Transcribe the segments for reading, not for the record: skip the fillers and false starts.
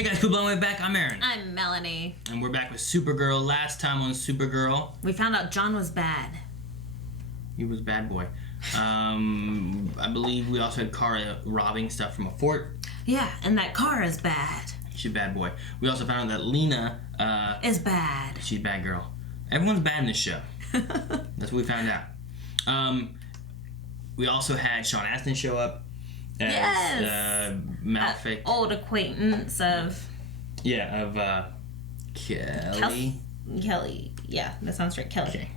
Hey guys, cool blowing back. I'm Aaron. I'm Melanie. And we're back with Supergirl. Last time on Supergirl, we found out John was bad. He was bad boy. I believe we also had Kara robbing stuff from a fort. Yeah, and that Kara is bad. She's a bad boy. We also found out that Lena is bad. She's a bad girl. Everyone's bad in this show. That's what we found out. We also had Sean Astin show up as Malefic. Old acquaintance of... Yeah, of Kelly. Kelly. Yeah, that sounds right. Kelly.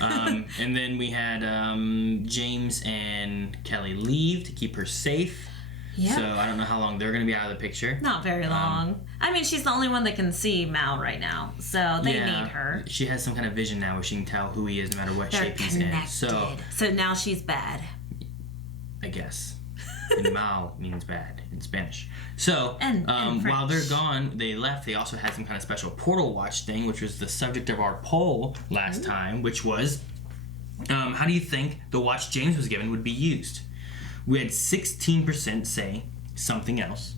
Okay. And then we had James and Kelly leave to keep her safe. Yeah. So I don't know how long they're going to be out of the picture. Not very long. I mean, she's the only one that can see Mal right now, so they need her. She has some kind of vision now where she can tell who he is no matter what shape he's in. So now she's bad. I guess. And Mal means bad in Spanish. So and while they're gone, they left. They also had some kind of special portal watch thing, which was the subject of our poll last time, which was, how do you think the watch James was given would be used? We had 16% say something else.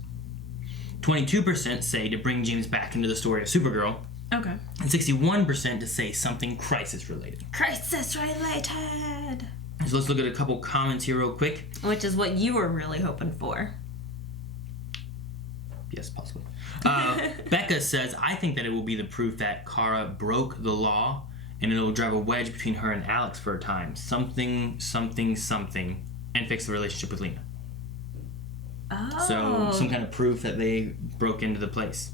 22% say to bring James back into the story of Supergirl. Okay. And 61% to say something crisis related. Crisis related. So let's look at a couple comments here real quick. Which is what you were really hoping for. Yes, possibly. Becca says, I think that it will be the proof that Kara broke the law and it'll drive a wedge between her and Alex for a time. Something, and fix the relationship with Lena. Oh. So some kind of proof that they broke into the place.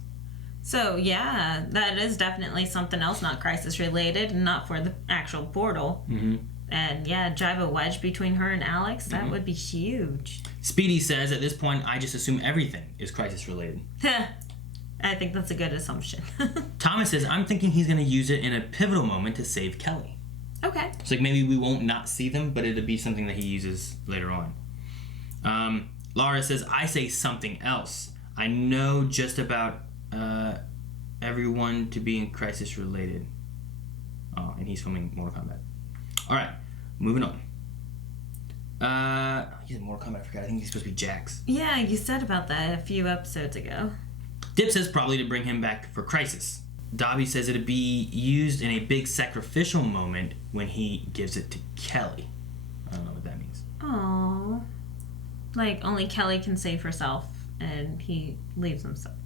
So yeah, that is definitely something else, not crisis related, and not for the actual portal. Mm-hmm. And yeah, drive a wedge between her and Alex, that would be huge. Speedy says, at this point, I just assume everything is crisis related. I think that's a good assumption. Thomas says, I'm thinking he's going to use it in a pivotal moment to save Kelly. Okay. It's like maybe we won't not see them, but it'll be something that he uses later on. Laura says, I say something else. I know just about everyone to be in crisis related. Oh, and he's filming Mortal Kombat. All right, moving on. He's in Mortal Kombat, I forgot. I think he's supposed to be Jax. Yeah, you said about that a few episodes ago. Dip says probably to bring him back for Crisis. Dobby says it'd be used in a big sacrificial moment when he gives it to Kelly. I don't know what that means. Oh, like only Kelly can save herself, and he leaves himself.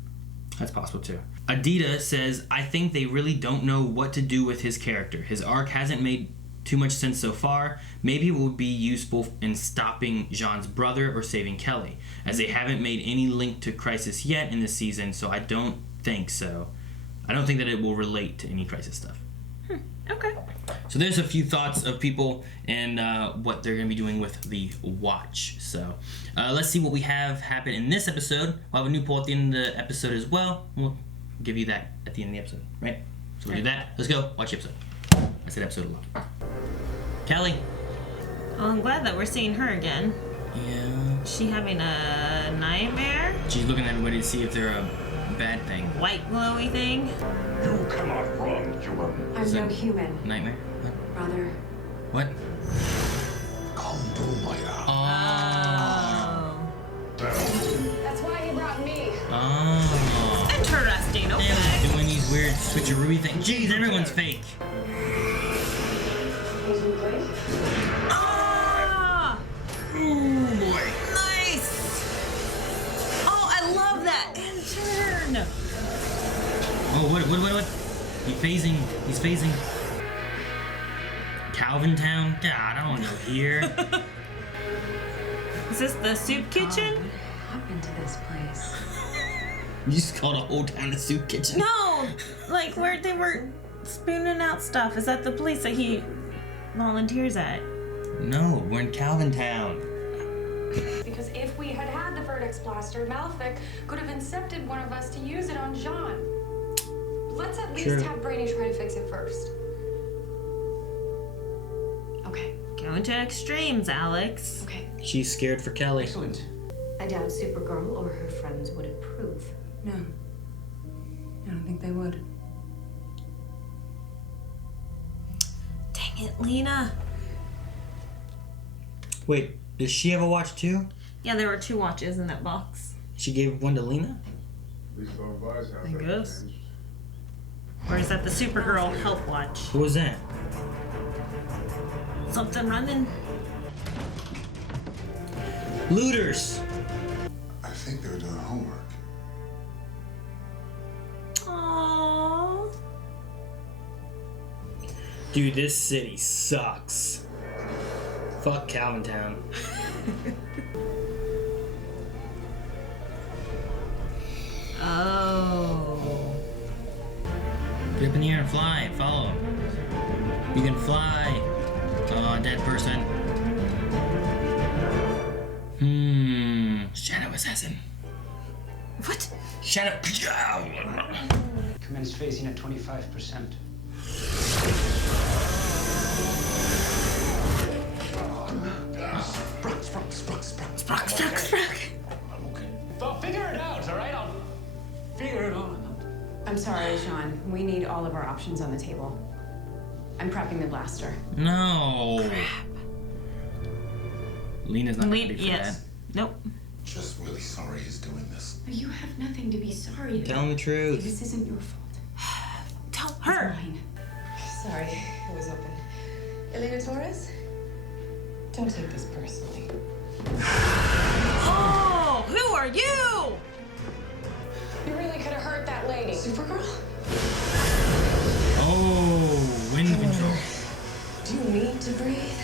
That's possible too. Adita says, I think they really don't know what to do with his character. His arc hasn't made too much sense so far. Maybe it would be useful in stopping Jean's brother or saving Kelly, as they haven't made any link to Crisis yet in this season, so I don't think so. I don't think that it will relate to any Crisis stuff. Okay. So there's a few thoughts of people and what they're going to be doing with the watch. So let's see what we have happen in this episode. We'll have a new poll at the end of the episode as well. We'll give you that at the end of the episode, right? So we'll do that. Let's go. Watch the episode. I said episode a lot. Kelly. Well, I'm glad that we're seeing her again. Yeah. Is she having a nightmare? She's looking at everybody to see if they're a bad thing. White glowy thing? You cannot run, human. I'm no human. Nightmare? What? Brother. What? Come to my house. Oh. That's why he brought me. Oh. Interesting, okay. They're doing these weird switcheroo things. Jeez, everyone's fake. Ah! Ooh, boy. Nice! Oh, I love that intern! Oh, what? He's phasing. Calvin Town? God, I don't want to go here. Is this the soup kitchen? What happened to this place? You just called a whole town a soup kitchen? No! Like where they were spooning out stuff. Is that the place that he volunteers at? No, we're in Calvin Town. Because if we had had the Vertex Blaster, Malefic could have incepted one of us to use it on Jean. Let's at least have Brainy try to fix it first. Okay. Going to extremes, Alex. Okay. She's scared for Kelly. Excellent. I doubt Supergirl or her friends would approve. No. I don't think they would. Dang it, Lena. Wait, does she have a watch too? Yeah, there were 2 watches in that box. She gave one to Lena? We I guess. Or is that the Supergirl help watch? What was that? Something running? Looters! I think they were doing homework. Aww. Dude, this city sucks. Fuck Calvin Town. Oh. Get up in the air and fly. Follow. You can fly. Oh, dead person. Shadow assassin. What? Shadow. Commence phasing at 25%. Well, figure it out, all right? I'll figure it all out. I'm sorry, Sean. We need all of our options on the table. I'm prepping the blaster. No. Lena's not ready for Yes. that. Nope. Just really sorry he's doing this. You have nothing to be sorry about. Tell him the truth. This isn't your fault. Tell her. It's mine. Sorry, it was open. Elena Torres? Don't take this personally. Oh, who are you? You really could have hurt that lady. Supergirl? Oh, wind control. Do you need to breathe?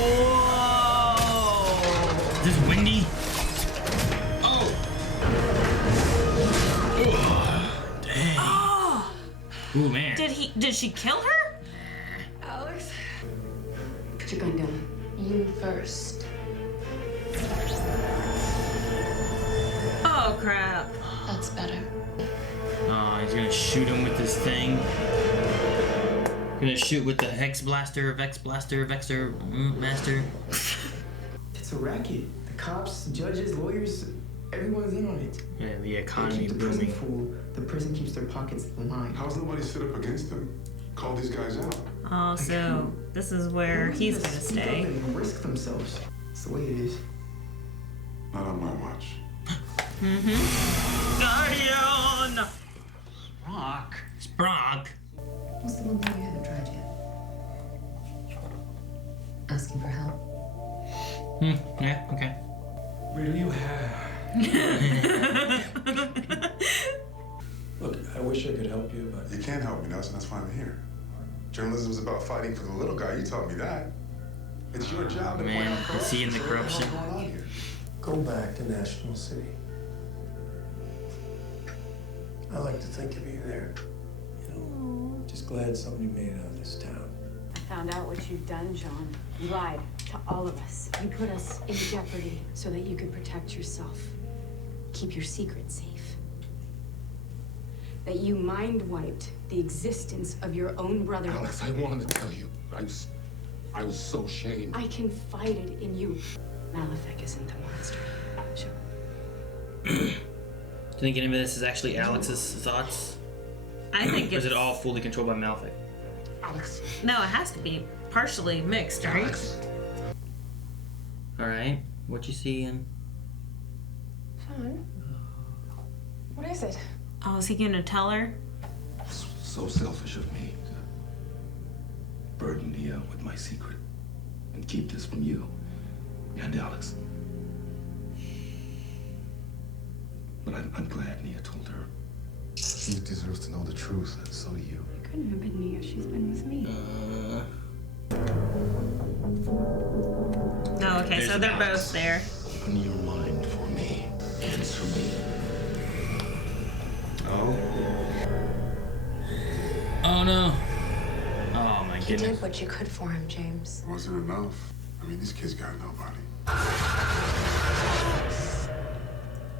Whoa. Is this windy? Oh. Dang. Oh. Ooh, man. Did she kill her? Alex? Put your gun down. You first. Oh, crap. That's better. Oh, he's gonna shoot him with this thing. Gonna shoot with the Hex Blaster, Vex Blaster, Vexer Master. It's a racket. The cops, judges, lawyers, everyone's in on it. Yeah, the They economy keep the prison booming. full. The prison keeps their pockets lined. How's nobody stood up against them? Call these guys out. Oh, so this is where he's gonna Speak up stay. and risk themselves. It's the way it is. Not on my watch. Guardian! Rock. Sprock. What's the one thing you haven't tried yet? Asking for help. Yeah, okay. Will you have? Look, I wish I could help you, but You can't help me, Nelson. That's why I'm here. Journalism is about fighting for the little guy. You taught me that. It's your job to point Man, out you corruption. seeing the So what hell's corruption? going on here? go back to National City. I like to think of you there. You know, just glad somebody made it out of this town. I found out what you've done, John. You lied to all of us. You put us in jeopardy so that you could protect yourself. Keep your secret safe. That you mind-wiped the existence of your own brother. Alex, I wanted to tell you. I was so ashamed. I confided in you. Malefic isn't the monster. Sure. Do you think any of this is actually Alex's thoughts? I think Or is it's... it all fully controlled by Malefic? Alex. No, it has to be partially mixed, right? Alex. Alright, what you see in? Sean? What is it? Oh, is he gonna tell her? So selfish of me to burden Nia with my secret and keep this from you and Alex. But I'm glad Nia told her. She deserves to know the truth, and so do you. It couldn't have been Nia. She's been with me. Oh, okay, so There's they're Alex. both there. Open your mind for me. Answer me. Oh. Oh no. Oh my You goodness. did what you could for him, James. Wasn't enough. I mean, these kids got nobody.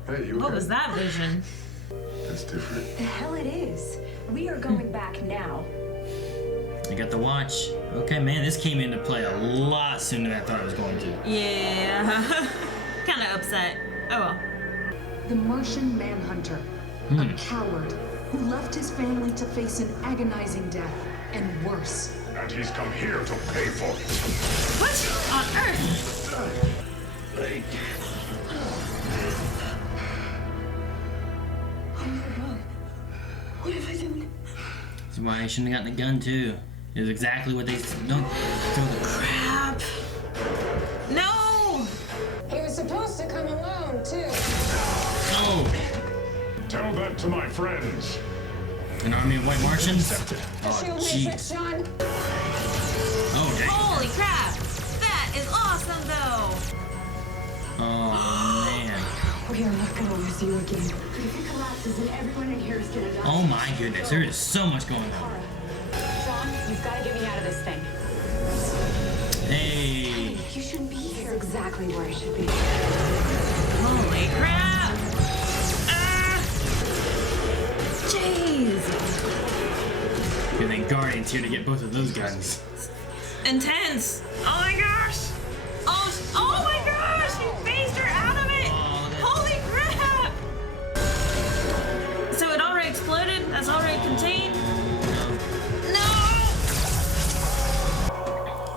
Hey, you What okay? was that vision? That's different. The hell it is. We are going back now. I got the watch. Okay, man, this came into play a lot sooner than I thought it was going to. Yeah. Kind of upset. Oh well. The Martian Manhunter, a coward who left his family to face an agonizing death, and worse. And he's come here to pay for it. What on earth? What have I done? That's why I shouldn't have gotten the gun, too. It was exactly what they... Don't throw the Crap. No! He was supposed to come alone, too. Oh! Tell that to my friends. An army of white Martians? The Oh, shield matrix, jeez. Sean. Oh, dang. Holy crap! That is awesome, though! Oh, man. We are not gonna lose you again. But if it collapses and everyone in here is gonna die. Oh, my goodness. There is so much going on. Kara, Sean, you've got to get me out of this thing. Hey. You shouldn't be here. This is exactly where I should be. Holy crap! Ah! Jeez! Good thing Guardian's here to get both of those guns. Intense! Oh my gosh! Oh my gosh! He phased her out of it! Holy crap! So it already exploded? That's already contained? No!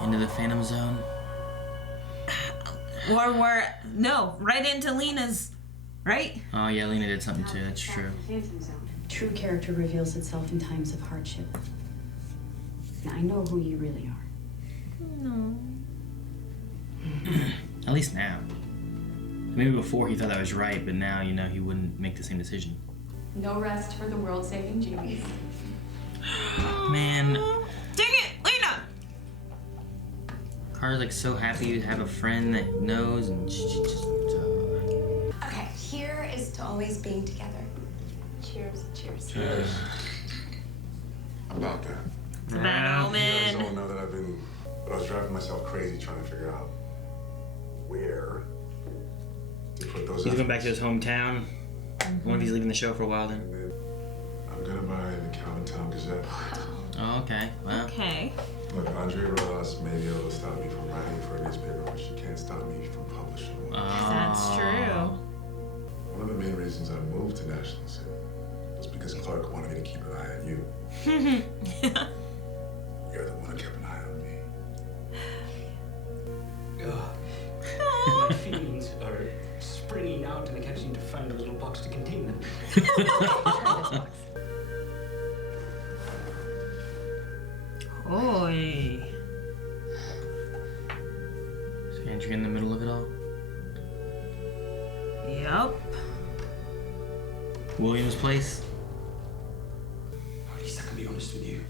Into the Phantom Zone. Or no, right into Lena's, right? Oh, yeah, Lena did something too. That's true. Phantom Zone. True character reveals itself in times of hardship. And I know who you really are. No. At least now. Maybe before he thought that was right, but now, you know, he wouldn't make the same decision. No rest for the world-saving genius. Man. Dang it, Lena! Kara's like so happy to have a friend that knows, and she just... Okay, here is to always being together. Cheers. Cheers. About that. It's a bad You guys omen. all know that I was driving myself crazy trying to figure out where to put those He's going back efforts. to his hometown. I wonder if he's leaving the show for a while then. I'm gonna buy the Calvintown Gazette. Oh, okay. Well. Okay. Look, Andrea Rojas may be able to stop me from writing for a newspaper, but she can't stop me from publishing one. That's true. One of the main reasons I moved to National City was because Clark wanted me to keep an eye on you. You're the one who kept an eye on me. My feelings are springing out and I can't seem to find a little box to contain them. Oi. So Andrea in the middle of it all? Yup. William's place? At least I can be honest with you.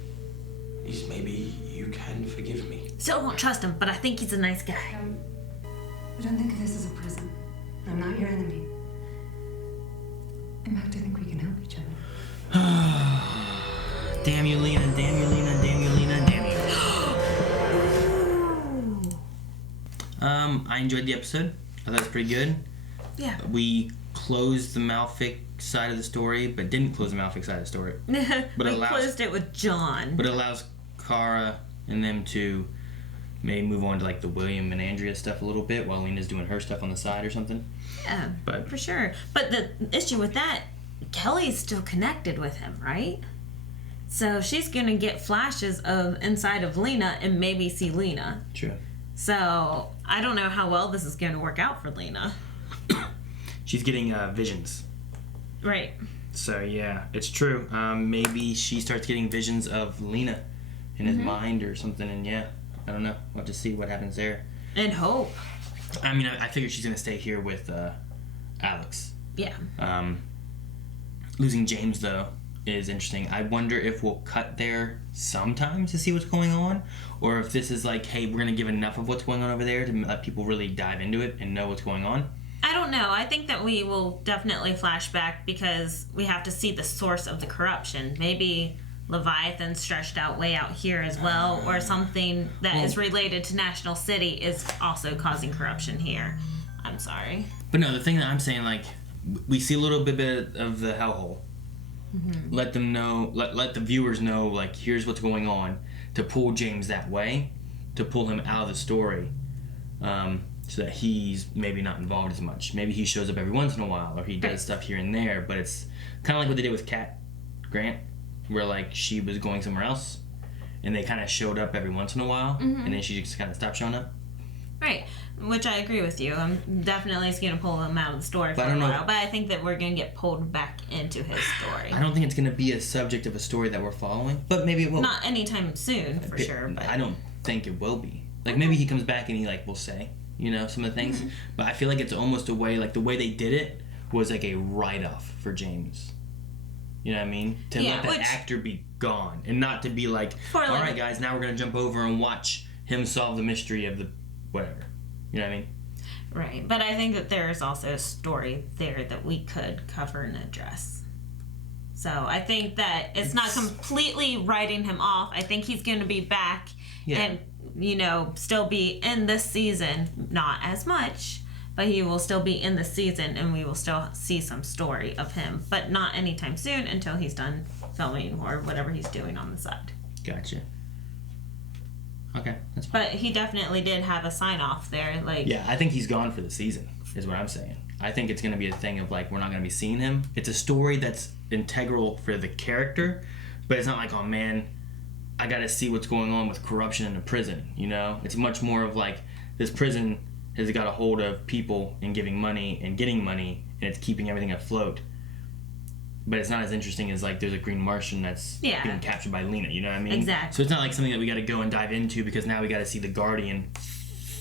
At least maybe you can forgive me. Still don't trust him, but I think he's a nice guy. I don't think of this as a prison. I'm not your enemy. In fact, I think we can help each other. Damn you, Lena. Damn you, Lena. Damn you, Lena. Damn you. I enjoyed the episode. I thought it was pretty good. Yeah. We closed the Malefic side of the story, but didn't close the Malefic side of the story. But We closed it with John. But it allows Kara and them to maybe move on to like the William and Andrea stuff a little bit while Lena's doing her stuff on the side or something. Yeah, But for sure. But the issue with that, Kelly's still connected with him, right? So she's gonna get flashes of inside of Lena and maybe see Lena. True. So I don't know how well this is going to work out for Lena. She's getting visions. Right. So yeah, it's true. Maybe she starts getting visions of Lena in his mind or something, and yeah, I don't know. We'll have to see what happens there. And hope. I mean, I figure she's gonna stay here with Alex. Yeah. Losing James though is interesting. I wonder if we'll cut there sometimes to see what's going on, or if this is like, hey, we're gonna give enough of what's going on over there to let people really dive into it and know what's going on. I don't know. I think that we will definitely flash back because we have to see the source of the corruption. Maybe Leviathan stretched out way out here as well, or something that is related to National City is also causing corruption here. I'm sorry. But no, the thing that I'm saying, like, we see a little bit of the hellhole. Let them know, let the viewers know, like, here's what's going on, to pull James that way, to pull him out of the story, so that he's maybe not involved as much. Maybe he shows up every once in a while, or he does stuff here and there, but it's kind of like what they did with Kat Grant, where, like, she was going somewhere else, and they kind of showed up every once in a while, and then she just kind of stopped showing up. Right. which I agree with you. I'm definitely going to pull him out of the story for a while, but I think that we're going to get pulled back into his story. I don't think it's going to be a subject of a story that we're following, but maybe it will. Not anytime soon, for sure. But I don't think it will be. Like, maybe he comes back and he, like, will say, you know, some of the things, but I feel like it's almost a way, like, the way they did it was, like, a write-off for James. You know what I mean? To let that actor be gone, and not to be like, all right, guys, now we're going to jump over and watch him solve the mystery of the whatever. You know what I mean? Right. But I think that there's also a story there that we could cover and address. So I think that it's not completely writing him off. I think he's going to be back and, you know, still be in this season. Not as much, but he will still be in the season, and we will still see some story of him. But not anytime soon until he's done filming or whatever he's doing on the side. Gotcha. Okay, that's fine. But he definitely did have a sign-off there. Like, yeah, I think he's gone for the season, is what I'm saying. I think it's going to be a thing of, like, we're not going to be seeing him. It's a story that's integral for the character, but it's not like, oh, man, I got to see what's going on with corruption in the prison, you know? It's much more of, like, this prison has got a hold of people and giving money and getting money, and it's keeping everything afloat. But it's not as interesting as, like, there's a green Martian that's being captured by Lena, you know what I mean? Exactly. So it's not like something that we got to go and dive into because now we got to see the Guardian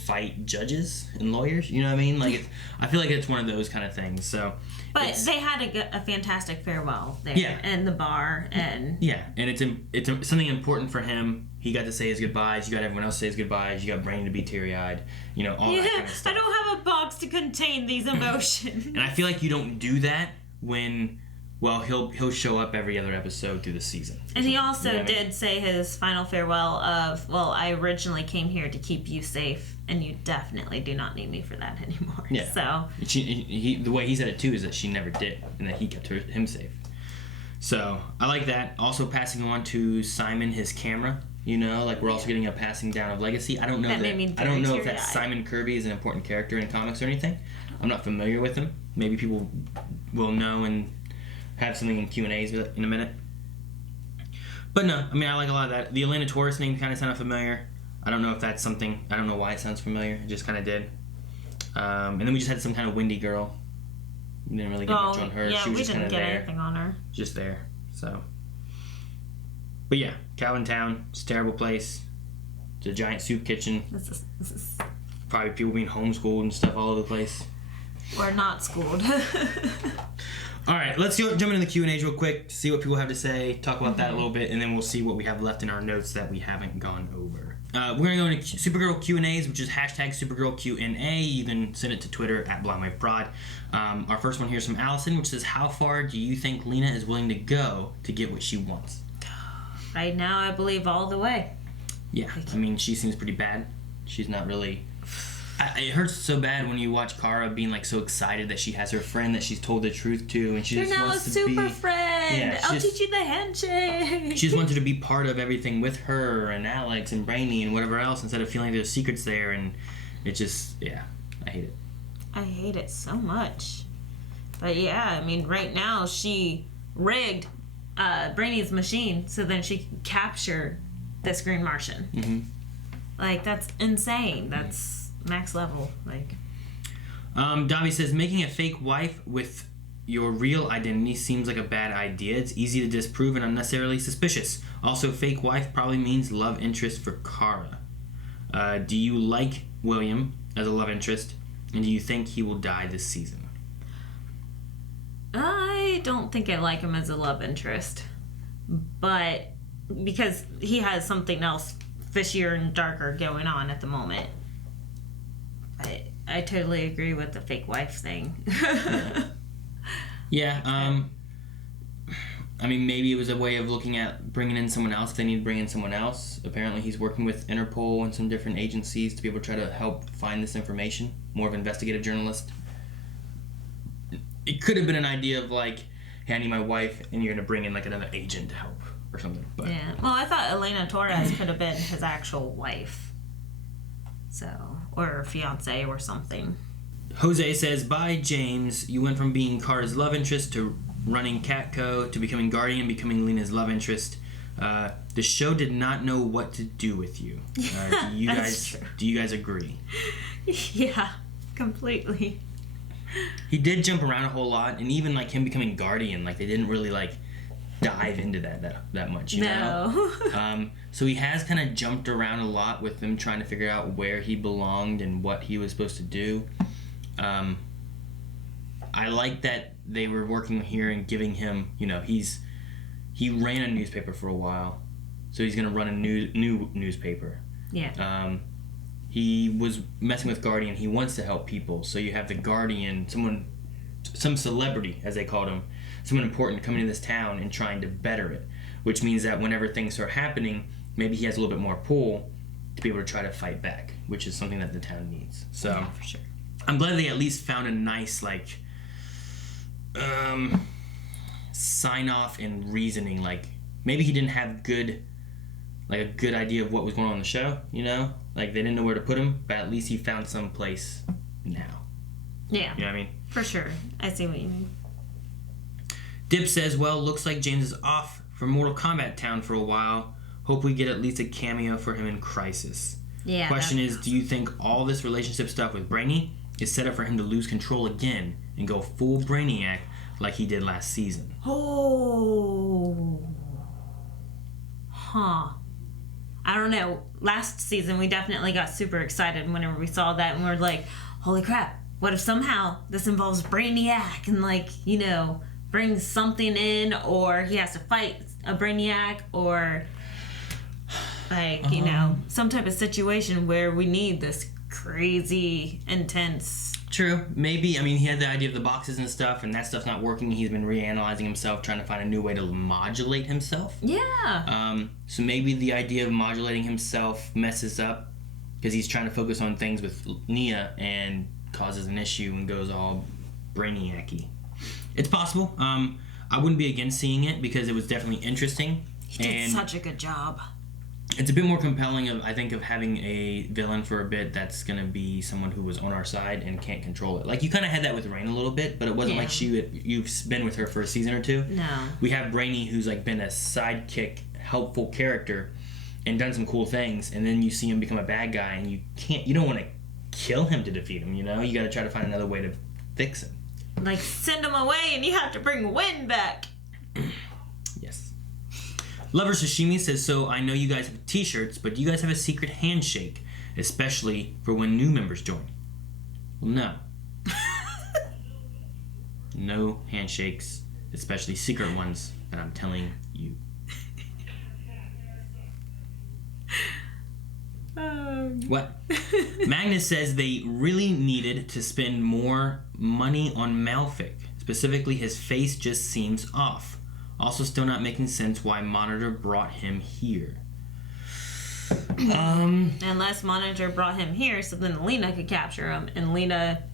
fight judges and lawyers, you know what I mean? Like, I feel like it's one of those kind of things, so... But they had a fantastic farewell there in the bar, and... Yeah, and it's something important for him. He got to say his goodbyes, you got everyone else to say his goodbyes, you got Brainy to be teary-eyed, you know, all that kind of stuff. I don't have a box to contain these emotions. And I feel like you don't do that when... Well, he'll show up every other episode through the season. And he also did say his final farewell of, well, I originally came here to keep you safe, and you definitely do not need me for that anymore. Yeah. So the way he said it, too, is that she never did, and that he kept him safe. So I like that. Also passing on to Simon his camera. You know, like, we're also getting a passing down of legacy. I don't know if that Simon Kirby is an important character in comics or anything. I'm not familiar with him. Maybe people will know and have something in Q&As in a minute. But no, I mean, I like a lot of that. The Elena Torres name kind of sounded familiar. I don't know if that's something, I don't know why it sounds familiar. It just kind of did. And then we just had some kind of windy girl. We didn't really get much on her. Yeah, she was we just didn't kind of get there. anything on her. Just there, so. But yeah, Calvin Town, it's a terrible place. It's a giant soup kitchen. This is probably people being homeschooled and stuff all over the place. Or not schooled. All right, let's jump into the Q&As real quick, see what people have to say, talk about that a little bit, and then we'll see what we have left in our notes that we haven't gone over. We're going to go into Supergirl Q&As, which is hashtag Supergirl Q&A. You can send it to Twitter at BlindWaveProd. Our first one here is from Allison, which says, how far do you think Lena is willing to go to get what she wants? Right now, I believe all the way. Yeah, I mean, she seems pretty bad. She's not really... It hurts so bad when you watch Kara being like so excited that she has her friend that she's told the truth to, and she You're just now wants a to be... super friend. Yeah, I'll teach you the handshake. She just wanted to be part of everything with her and Alex and Brainy and whatever else instead of feeling there's secrets there, and it just, yeah, I hate it. I hate it so much. But yeah, I mean, right now she rigged Brainy's machine so then she can capture this Green Martian. Mm-hmm. Like, that's insane. That's max level. Like, Davi says, making a fake wife with your real identity seems like a bad idea. It's easy to disprove and unnecessarily suspicious. Also, fake wife probably means love interest for Kara. Do you like William as a love interest, and do you think he will die this season? I don't think I like him as a love interest, but because he has something else fishier and darker going on at the moment. I totally agree with the fake wife thing. Yeah, I mean, maybe it was a way of looking at bringing in someone else. They need to bring in someone else. Apparently he's working with Interpol and some different agencies to be able to try to help find this information. More of an investigative journalist. It could have been an idea of like, hey, I need my wife, and you're going to bring in like another agent to help or something. But yeah, well, I thought Elena Torres could have been his actual wife. So, or fiance or something. Jose says, bye, James. You went from being Kara's love interest to running Catco to becoming Guardian, becoming Lena's love interest. The show did not know what to do with you. Do you guys agree? Yeah, completely. He did jump around a whole lot, and even like him becoming Guardian, like they didn't really like dive into that much, you know? So he has kind of jumped around a lot with them trying to figure out where he belonged and what he was supposed to do. I like that they were working here and giving him, you know, he ran a newspaper for a while, so he's gonna run a new newspaper. Yeah. He was messing with Guardian. He wants to help people, so you have the Guardian, some celebrity, as they called him, someone important coming to this town and trying to better it, which means that whenever things start happening, maybe he has a little bit more pull to be able to try to fight back, which is something that the town needs. So yeah, for sure. I'm glad they at least found a nice like sign off and reasoning. Like maybe he didn't have a good idea of what was going on in the show, you know, like they didn't know where to put him, but at least he found some place now. Yeah, you know what I mean? For sure. I see what you mean. Dip says, well, looks like James is off for Mortal Kombat Town for a while. Hope we get at least a cameo for him in Crisis. Yeah. Question is, do you think all this relationship stuff with Brainy is set up for him to lose control again and go full Brainiac like he did last season? Oh. Huh. I don't know. Last season, we definitely got super excited whenever we saw that, and we were like, holy crap, what if somehow this involves Brainiac and, like, you know, brings something in, or he has to fight a Brainiac, or, like, you know, some type of situation where we need this crazy, intense... True. Maybe. I mean, he had the idea of the boxes and stuff, and that stuff's not working. He's been reanalyzing himself, trying to find a new way to modulate himself. Yeah. So maybe the idea of modulating himself messes up because he's trying to focus on things with Nia and causes an issue and goes all Brainiac-y. It's possible. I wouldn't be against seeing it because it was definitely interesting. He did such a good job. It's a bit more compelling, of having a villain for a bit that's going to be someone who was on our side and can't control it. Like, you kind of had that with Rain a little bit, but it wasn't like you've been with her for a season or two. No. We have Brainy, who's, like, been a sidekick, helpful character and done some cool things, and then you see him become a bad guy, and you don't want to kill him to defeat him, you know? You got to try to find another way to fix him. Like, send him away and you have to bring Win back. Yes. Lover Sashimi says, so I know you guys have t-shirts, but do you guys have a secret handshake, especially for when new members join? Well, no. No handshakes, especially secret ones that I'm telling you. What? Magnus says they really needed to spend more money on Malfic. Specifically, his face just seems off. Also, still not making sense why Monitor brought him here. Unless Monitor brought him here so then Lena could capture him, and Lena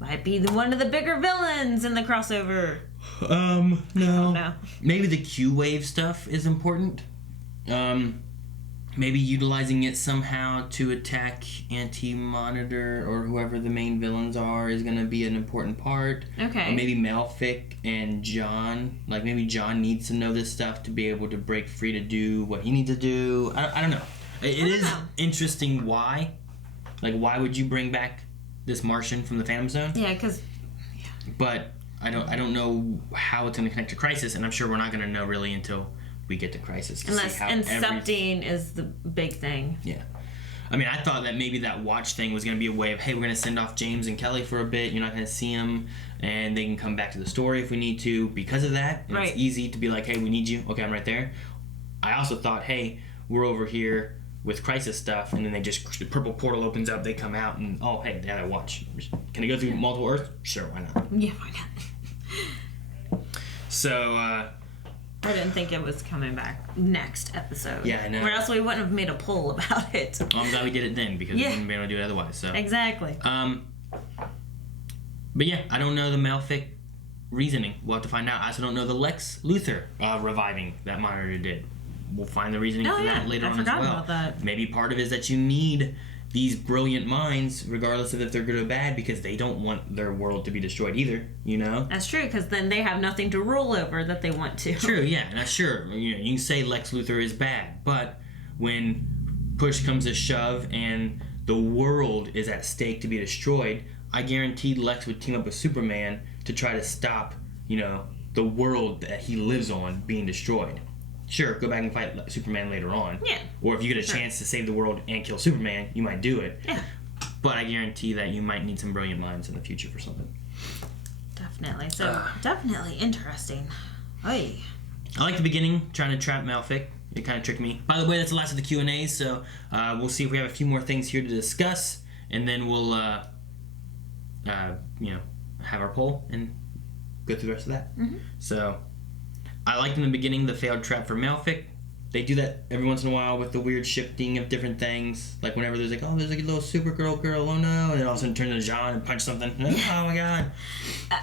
might be one of the bigger villains in the crossover. No. Maybe the Q-Wave stuff is important. Maybe utilizing it somehow to attack Anti-Monitor or whoever the main villains are is going to be an important part. Okay. Or maybe Malfic and John. Like, maybe John needs to know this stuff to be able to break free to do what he needs to do. I don't know. It is interesting why. Like, why would you bring back this Martian from the Phantom Zone? Yeah, because... But I don't know how it's going to connect to Crisis, and I'm sure we're not going to know really until we get to Crisis to see how Incepting is the big thing. Yeah. I mean, I thought that maybe that watch thing was going to be a way of, hey, we're going to send off James and Kelly for a bit. You're not going to see them, and they can come back to the story if we need to because of that. And right. It's easy to be like, hey, we need you. Okay, I'm right there. I also thought, hey, we're over here with Crisis stuff, and then the purple portal opens up, they come out, and, oh, hey, they have a watch. Can it go through multiple Earths? Sure, why not? Yeah, why not? So, I didn't think it was coming back next episode. Yeah, I know. Or else we wouldn't have made a poll about it. Well, I'm glad we did it then because we wouldn't be able to do it otherwise. So exactly. But yeah, I don't know the Malfic reasoning. We'll have to find out. I also don't know the Lex Luthor reviving that Monitor did. We'll find the reasoning for that later on as well. About that. Maybe part of it is that you need these brilliant minds, regardless of if they're good or bad, because they don't want their world to be destroyed either, you know? That's true, because then they have nothing to rule over that they want to. True, yeah, that's sure. You know, you can say Lex Luthor is bad, but when push comes to shove and the world is at stake to be destroyed, I guaranteed Lex would team up with Superman to try to stop, the world that he lives on being destroyed. Sure, go back and fight Superman later on. Yeah. Or if you get a chance to save the world and kill Superman, you might do it. Yeah. But I guarantee that you might need some brilliant minds in the future for something. Definitely. So, definitely interesting. Oy. I like the beginning, trying to trap Malefic. It kind of tricked me. By the way, that's the last of the Q&A, so we'll see if we have a few more things here to discuss, and then we'll, have our poll and go through the rest of that. Mm-hmm. So, I liked in the beginning the failed trap for Malefic. They do that every once in a while with the weird shifting of different things. Like whenever there's like, oh, there's like a little Supergirl girl, oh no, and then all of a sudden turn to John and punch something. Oh my god.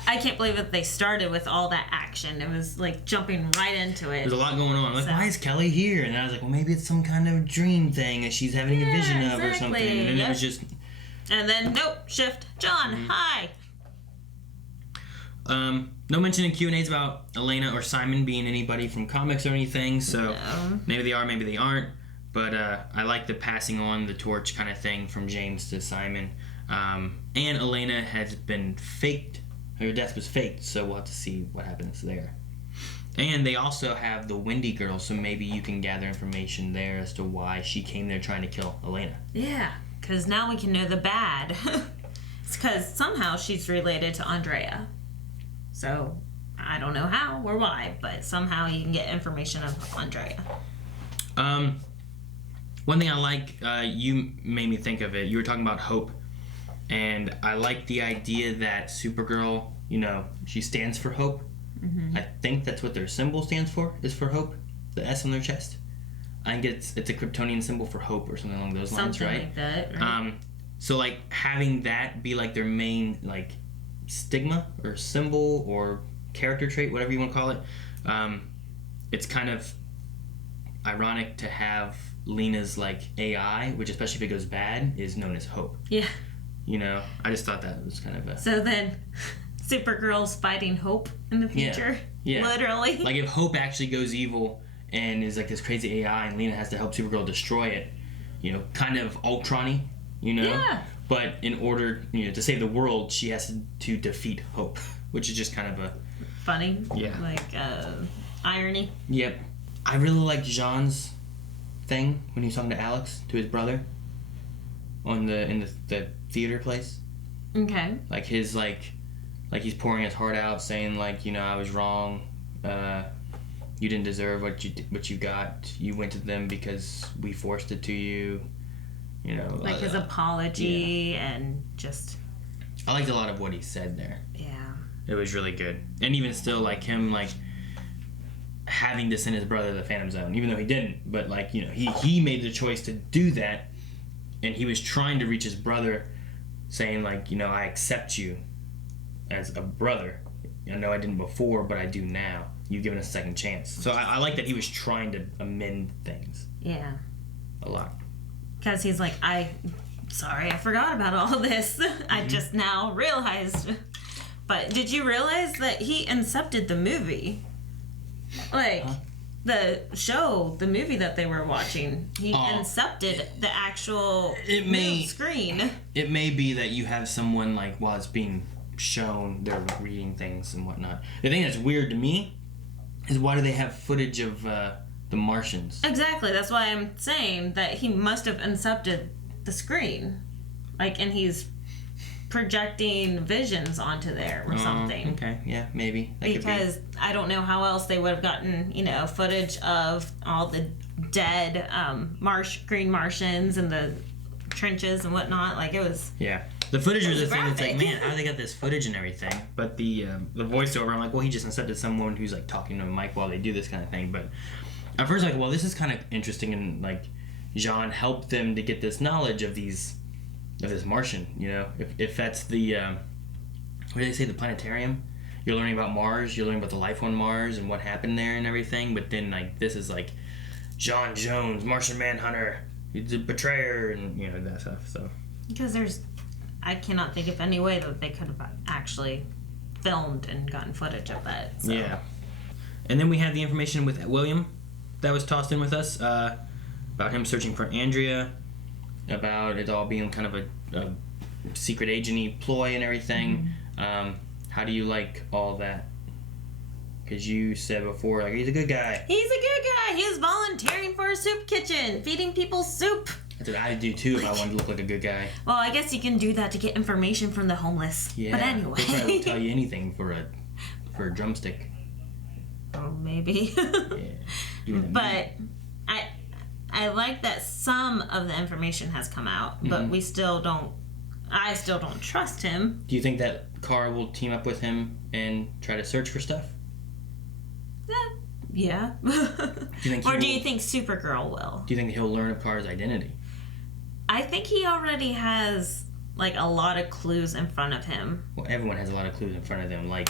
I can't believe that they started with all that action. It was like jumping right into it. There's a lot going on. Like, why is Kelly here? And I was like, well, maybe it's some kind of dream thing that she's having a vision of or something. And then it was just... And then, nope, shift. John, hi. No mention in Q&As about Elena or Simon being anybody from comics or anything, so maybe they are, maybe they aren't, but I like the passing on the torch kind of thing from James to Simon. And Elena has been faked, her death was faked, so we'll have to see what happens there. And they also have the Wendy girl, so maybe you can gather information there as to why she came there trying to kill Elena. Yeah, because now we can know the bad. It's because somehow she's related to Andrea. So, I don't know how or why, but somehow you can get information of Andrea. One thing I like, you made me think of it. You were talking about hope, and I like the idea that Supergirl, she stands for hope. Mm-hmm. I think that's what their symbol stands for, is for hope. The S on their chest. I think it's a Kryptonian symbol for hope or something along those lines, something right? Like that, right? So, having that be, their main, stigma or symbol or character trait, whatever you want to call it, it's kind of ironic to have Lena's AI, which especially if it goes bad, is known as hope. Yeah. I just thought that was kind of a... So then Supergirl's fighting hope in the future? Yeah. Literally? If hope actually goes evil and is this crazy AI and Lena has to help Supergirl destroy it, kind of Ultron-y, Yeah. But in order, to save the world, she has to defeat hope, which is just kind of a... Funny. Yeah. Irony. Yep. I really liked Jean's thing when he was talking to Alex, to his brother, in the theater place. Okay. His, he's pouring his heart out, saying, I was wrong, you didn't deserve what you got, you went to them because we forced it to you. His apology and just... I liked a lot of what he said there. Yeah. It was really good. And even still, him, having to send his brother to the Phantom Zone, even though he didn't. But, he made the choice to do that, and he was trying to reach his brother, saying, I accept you as a brother. I know I didn't before, but I do now. You've given us a second chance. So I like that he was trying to amend things. Yeah. A lot. Because he's like, sorry, I forgot about all this. Mm-hmm. I just now realized. But did you realize that he incepted the movie? The show, the movie that they were watching, he incepted the actual screen. It may be that you have someone, while it's being shown, they're reading things and whatnot. The thing that's weird to me is why do they have footage of... the Martians. Exactly. That's why I'm saying that he must have incepted the screen. And he's projecting visions onto there or something. Okay. Yeah, maybe. That because could be. I don't know how else they would have gotten, footage of all the dead green Martians and the trenches and whatnot. It was... Yeah. The footage was the thing that's man, how they got this footage and everything? But the voiceover, I'm well, he just incepted someone who's, talking to a mic while they do this kind of thing. But... At first, well, this is kind of interesting, and Jean helped them to get this knowledge of this Martian. If that's the what do they say, the planetarium? You're learning about Mars, you're learning about the life on Mars and what happened there and everything. But then this is John Jones, Martian Manhunter, he's a betrayer, and that stuff. So because I cannot think of any way that they could have actually filmed and gotten footage of that. So. Yeah, and then we have the information with William. That was tossed in with us about him searching for Andrea. about it all being kind of a secret agent-y ploy and everything. How do you like all that? Because you said before, like, he's a good guy. He's a good guy. He was volunteering for a soup kitchen, feeding people soup. That's what I'd do too if I wanted to look like a good guy. Well, I guess you can do that to get information from the homeless. Yeah. But anyway. They'll probably tell you anything for a drumstick. Oh, maybe. Yeah. But I like that some of the information has come out, but I still don't trust him. Do you think that Kara will team up with him and try to search for stuff? Yeah. Do you think Supergirl will? Do you think he'll learn of Kara's identity? I think he already has, like, a lot of clues in front of him. Well, everyone has a lot of clues in front of them, like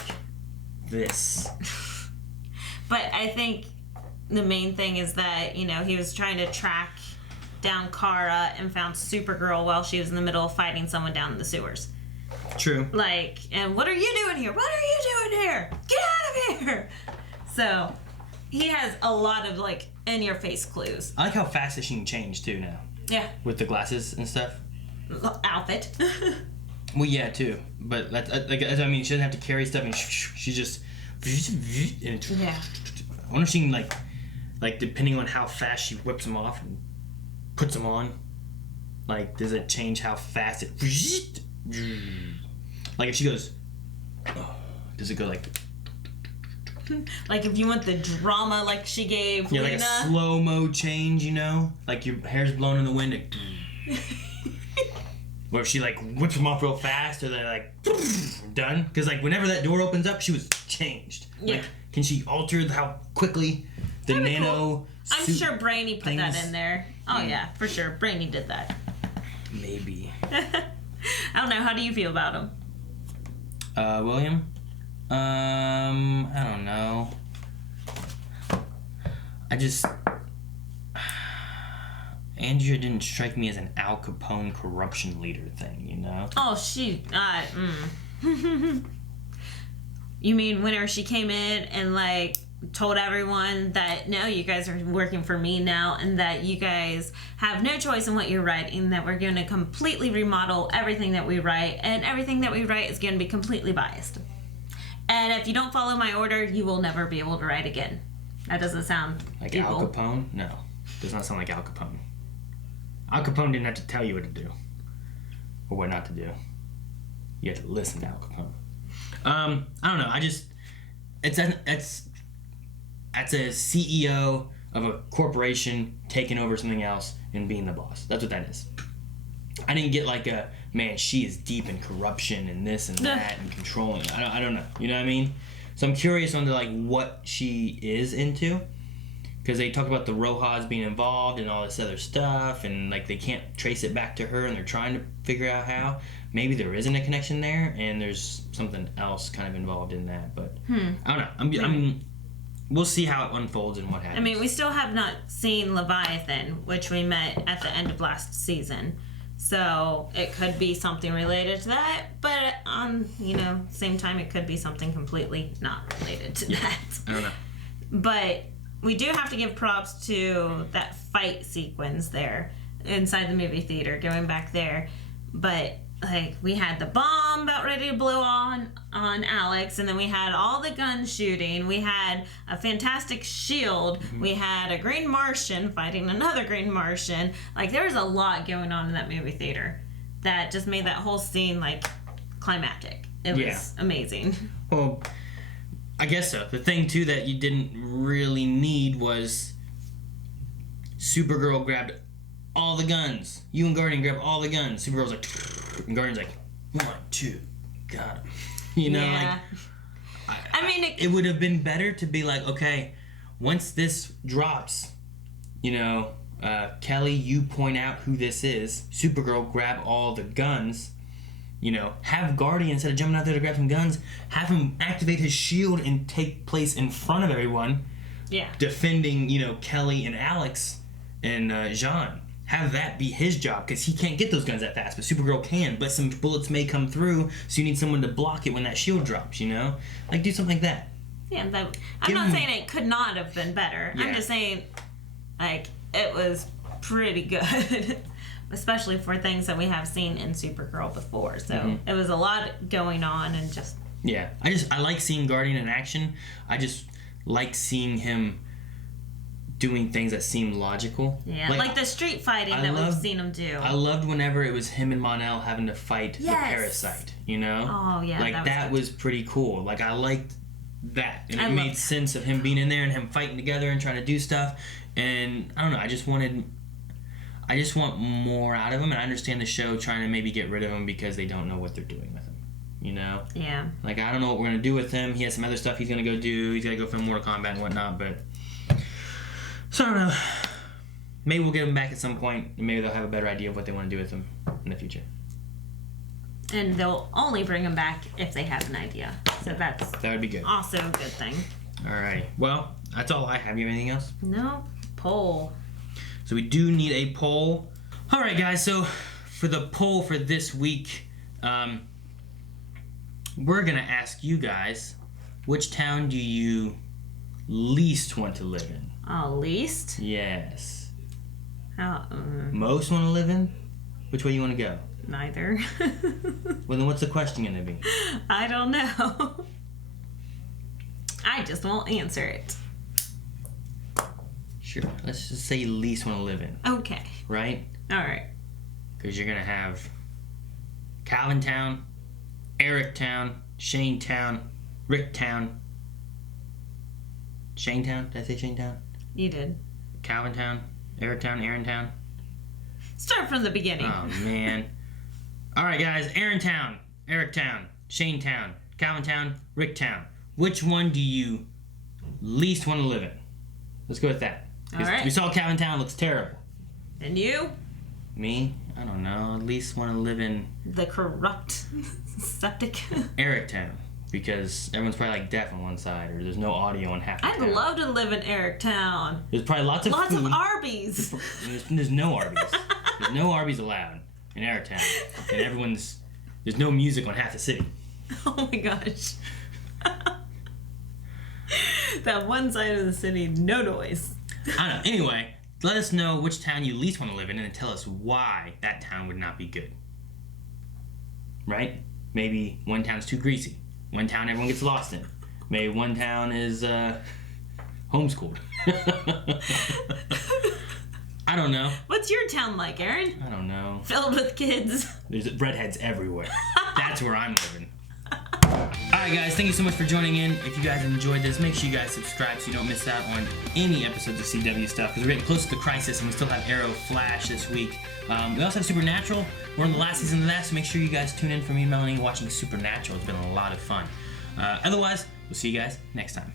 this. But I think the main thing is that, you know, he was trying to track down Kara and found Supergirl while she was in the middle of fighting someone down in the sewers. True. Like, and what are you doing here? What are you doing here? Get out of here! So, he has a lot of, like, in-your-face clues. I like how fast she can change, too, now. Yeah. With the glasses and stuff. Outfit. Well, yeah, too. But, like, I mean, she doesn't have to carry stuff, and she just... Yeah. I wonder if she can, like, depending on how fast she whips them off and puts them on, like, does it change how fast it... Like, if she goes... does it go, like... Like, if you want the drama like she gave Yeah, Lena. like a slow-mo change, you know? Like, your hair's blown in the wind. Or if she, like, whips them off real fast, or they're, like, done. Because, like, whenever that door opens up, she was changed. Yeah. Like, can she alter how quickly the nano... Cool. I'm sure Brainy put that things? in there. Oh, yeah, for sure. Brainy did that. Maybe. I don't know. How do you feel about him? William? I don't know. I just... Andrea didn't strike me as an Al Capone corruption leader thing, you know? Oh, You mean whenever she came in and, like, told everyone that, no, you guys are working for me now, and that you guys have no choice in what you're writing, that we're going to completely remodel everything that we write, and everything that we write is going to be completely biased. And if you don't follow my order, you will never be able to write again. That doesn't sound like evil. Al Capone? No. Does not sound like Al Capone. Al Capone didn't have to tell you what to do. Or what not to do. You had to listen to Al Capone. I don't know. I just... That's a CEO of a corporation taking over something else and being the boss. That's what that is. I didn't get like a, man, she is deep in corruption and this and that and controlling. I don't know. You know what I mean? So I'm curious on like what she is into. Because they talk about the Rojas being involved and all this other stuff, and like they can't trace it back to her, and they're trying to figure out how. Maybe there isn't a connection there, and there's something else kind of involved in that. But I don't know. I mean, we'll see how it unfolds and what happens. I mean, we still have not seen Leviathan, which we met at the end of last season. So it could be something related to that, but on, same time, it could be something completely not related to that. I don't know. But we do have to give props to that fight sequence there inside the movie theater, going back there. But like, we had the bomb about ready to blow on Alex, and then we had all the gun shooting. We had a fantastic shield. Mm-hmm. We had a Green Martian fighting another Green Martian. Like, there was a lot going on in that movie theater that just made that whole scene like climactic. It was amazing. Well, I guess so. The thing too that you didn't really need was Supergirl grabbed all the guns. You and Guardian grabbed all the guns. Supergirl's like, and Guardian's like, 1, 2, got him. Yeah. Like, I mean, it would have been better to be like, okay, once this drops, Kelly, you point out who this is. Supergirl, grab all the guns. Have Guardian, instead of jumping out there to grab some guns, have him activate his shield and take place in front of everyone. Yeah. Defending, Kelly and Alex and Jean. Have that be his job, because he can't get those guns that fast, but Supergirl can. But some bullets may come through, so you need someone to block it when that shield drops, Like, do something like that. Yeah, I'm not saying it could not have been better. Yeah. I'm just saying, like, it was pretty good. especially for things that we have seen in Supergirl before. So it was a lot going on, and just yeah, I like seeing Guardian in action. I just like seeing him doing things that seem logical. Yeah, like the street fighting that we've seen him do. I loved whenever it was him and Mon-El having to fight the parasite, you know? Oh, yeah. Like, that was pretty cool. Like, I liked that. And it made sense of him being in there and him fighting together and trying to do stuff. And, I don't know, I just want more out of him. And I understand the show trying to maybe get rid of him because they don't know what they're doing with him. You know? Yeah. Like, I don't know what we're going to do with him. He has some other stuff he's going to go do. He's got to go film Mortal Kombat and whatnot, but... So, I don't know. Maybe we'll get him back at some point. Maybe they'll have a better idea of what they want to do with him in the future. And they'll only bring him back if they have an idea. So that would be good. Also a good thing. All right. Well, that's all I have. You have anything else? No. Poll. So we do need a poll. All right, guys. So for the poll for this week, we're going to ask you guys, which town do you least want to live in? Oh, least? Yes. How? Most want to live in? Which way you want to go? Neither. Well, then what's the question going to be? I don't know. I just won't answer it. Sure. Let's just say you least want to live in. Okay. Right? All right. Because you're going to have Calvintown, Erictown, Shanetown, Ricktown. Shanetown? Did I say Shanetown? You did. Calvintown, Erictown, Aarontown. Start from the beginning. Oh, man. All right, guys. Aarontown, Erictown, Shanetown, Calvintown, Ricktown. Which one do you least want to live in? Let's go with that. All right. We saw Calvintown looks terrible. And you? Me? I don't know. At least want to live in... The corrupt septic. Erictown. Because everyone's probably like deaf on one side, or there's no audio on half the I'd town. love to live in Erictown. There's probably lots of food. Lots of Arby's. There's no Arby's. There's no Arby's allowed in Erictown. And there's no music on half the city. Oh my gosh. That one side of the city, no noise. I don't know. Anyway, let us know which town you least want to live in and tell us why that town would not be good. Right? Maybe one town's too greasy. One town everyone gets lost in. Maybe one town is homeschooled. I don't know. What's your town like, Aaron? I don't know. Filled with kids. There's redheads everywhere. That's where I'm living. Alright guys, thank you so much for joining in. If you guys enjoyed this, make sure you guys subscribe so you don't miss out on any episodes of CW stuff, because we're getting close to the Crisis and we still have Arrow, Flash this week. We also have Supernatural. We're in the last season of that, so make sure you guys tune in for me and Melanie watching Supernatural. It's been a lot of fun. Otherwise, we'll see you guys next time.